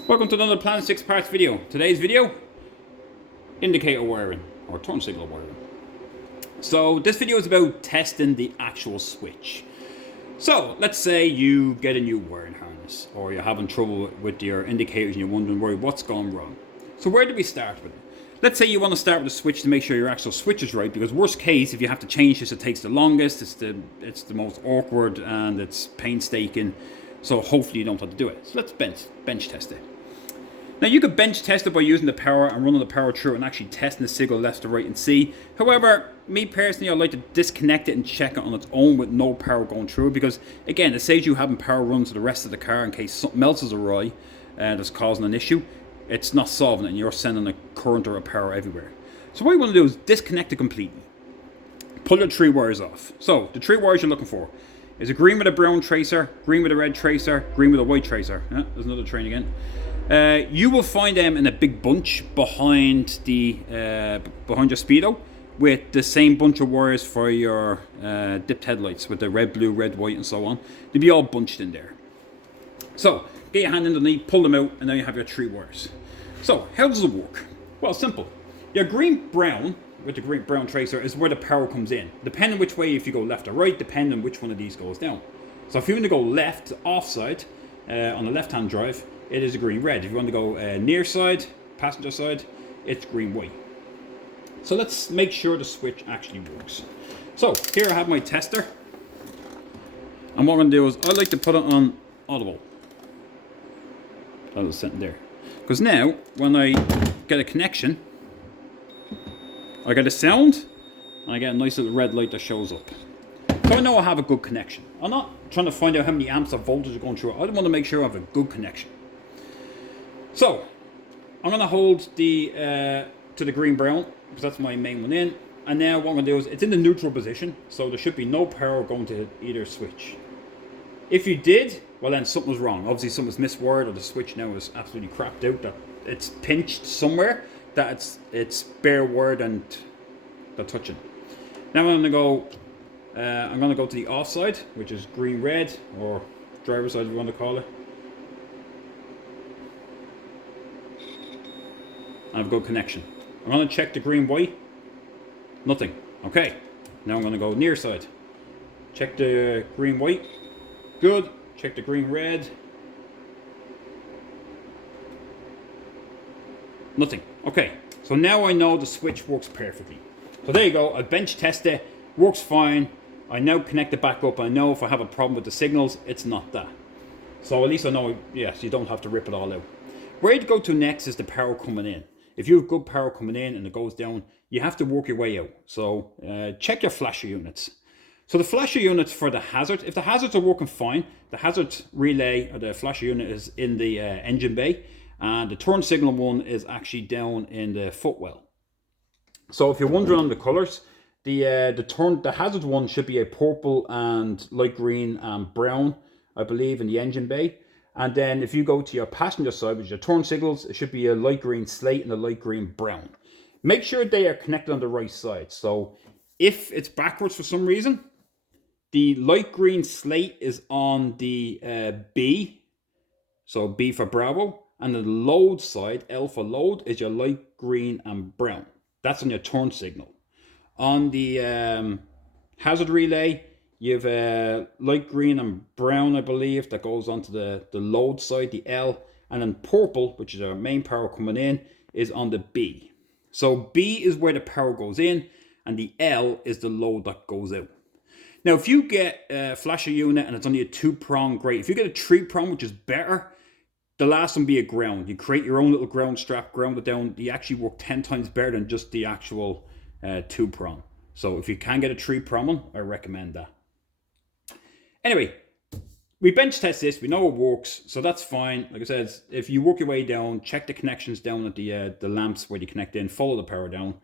Welcome to another Planet 6 parts video. Today's video, indicator wiring or turn signal wiring. So this video is about testing the actual switch. So let's say you get a new wiring harness or you're having trouble with your indicators and you're wondering what's gone wrong. So where do we start with it? Let's say you want to start with the switch to make sure your actual switch is right, because worst case, if you have to change this, it takes the longest, it's the most awkward, and it's painstaking. So hopefully you don't have to do it. So let's bench test it. Now you could bench test it by using the power and running the power through and actually testing the signal left to right and see. However, me personally, I like to disconnect it and check it on its own with no power going through it, because again, it saves you having power run to the rest of the car in case something else is awry that's causing an issue. It's not solving it and you're sending a current or a power everywhere. So what you want to do is disconnect it completely. Pull the three wires off. So the three wires you're looking for is a green with a brown tracer, green with a red tracer, green with a white tracer. There's another train again. You will find them in a big bunch behind your speedo, with the same bunch of wires for your dipped headlights with the red, blue, red, white, and so on. They'll be all bunched in there. So get your hand underneath, pull them out, and now you have your three wires. So how does it work? Well, simple. Your green brown with the green brown tracer is where the power comes in, depending which way, if you go left or right, depending on which one of these goes down. So if you want to go left, offside, on the left hand drive, it is a green red. If you want to go near side, passenger side, it's green white. So let's make sure the switch actually works. So here I have my tester, and what I'm going to do is I like to put it on audible. That was sitting there, because now when I get a connection, I get a sound and I get a nice little red light that shows up. So I know I have a good connection. I'm not trying to find out how many amps of voltage are going through it. I want to make sure I have a good connection. So I'm going to hold to the green brown, because that's my main one in. And now what I'm going to do is it's in the neutral position, so there should be no power going to either switch. If you did, well then something was wrong. Obviously something's miswired, or the switch now is absolutely crapped out, that it's pinched somewhere, that it's bare wired and they're touching. Now I'm going to go to the off side, which is green red, or driver's side if you want to call it. I have a good connection. I'm going to check the green white. Nothing. Okay. Now I'm going to go near side. Check the green white. Good. Check the green red. Nothing. Okay. So now I know the switch works perfectly. So there you go. I bench test it. Works fine. I now connect it back up. I know if I have a problem with the signals, it's not that. So at least I know, yes, you don't have to rip it all out. Where to go to next is the power coming in. If you have good power coming in and it goes down, you have to work your way out. So check your flasher units. So the flasher units for the hazard, if the hazards are working fine, the hazard relay or the flasher unit is in the engine bay, and the turn signal one is actually down in the footwell. So if you're wondering on the colors, the hazard one should be a purple and light green and brown, I believe, in the engine bay. And then if you go to your passenger side, which is your turn signals, it should be a light green slate and a light green brown. Make sure they are connected on the right side. So if it's backwards for some reason, the light green slate is on the B, so B for Bravo, and the load side, L for load, is your light green and brown. That's on your turn signal. On the hazard relay, you have light green and brown, I believe, that goes onto the load side, the L, and then purple, which is our main power coming in, is on the B. So B is where the power goes in, and the L is the load that goes out. Now, if you get a flasher unit and it's only a 2-prong, great. If you get a 3-prong, which is better, the last one be a ground. You create your own little ground strap, ground it down. You actually work 10 times better than just the actual 2-prong. So if you can get a 3-prong one, I recommend that. Anyway, we bench test this, we know it works, so that's fine. Like I said, if you work your way down, check the connections down at the lamps where you connect in, follow the power down.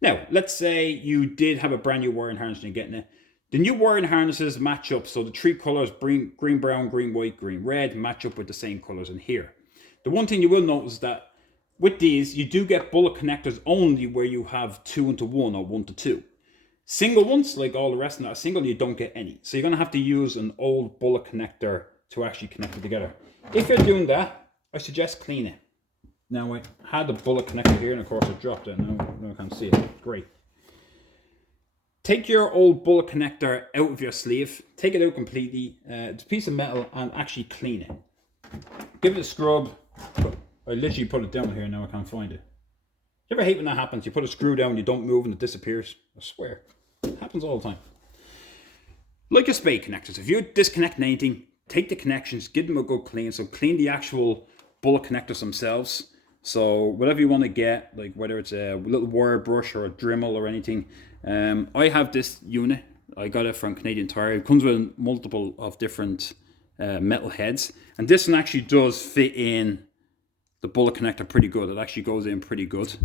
Now, let's say you did have a brand new wiring harness and you're getting it. The new wiring harnesses match up, so the three colors, green, brown, green, white, green, red, match up with the same colors in here. The one thing you will notice is that with these, you do get bullet connectors only where you have 2 into 1 or 1 to 2. Single ones, like all the rest of that single, you don't get any. So you're going to have to use an old bullet connector to actually connect it together. If you're doing that, I suggest clean it. Now I had the bullet connector here, and of course I dropped it. Now I can't see it. Great. Take your old bullet connector out of your sleeve. Take it out completely. It's a piece of metal, and actually clean it. Give it a scrub. I literally put it down here. Now I can't find it. You ever hate when that happens? You put a screw down, you don't move, and it disappears. I swear, it happens all the time. Like your spade connectors, if you disconnect anything, take the connections, give them a good clean. So clean the actual bullet connectors themselves. So whatever you want to get, like whether it's a little wire brush or a Dremel or anything. I have this unit. I got it from Canadian Tire. It comes with multiple of different metal heads, and this one actually does fit in the bullet connector pretty good. It actually goes in pretty good.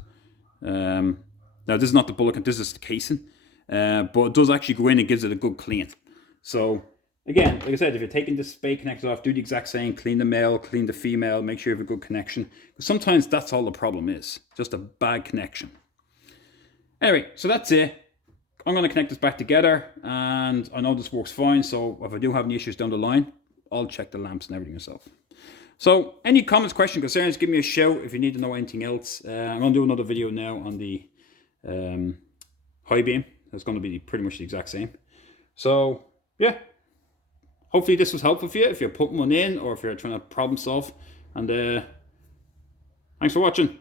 Now this is not the bullet connector, this is the casing, but it does actually go in and gives it a good clean. So again, like I said, if you're taking the spade connectors off, do the exact same. Clean the male, clean the female, make sure you have a good connection. Because sometimes that's all the problem is, just a bad connection. Anyway, so that's it. I'm going to connect this back together, and I know this works fine, so if I do have any issues down the line, I'll check the lamps and everything myself. So any comments, questions, concerns, give me a shout if you need to know anything else. I'm going to do another video now on the high beam. It's going to be pretty much the exact same. So yeah, hopefully this was helpful for you if you're putting one in or if you're trying to problem solve. And thanks for watching.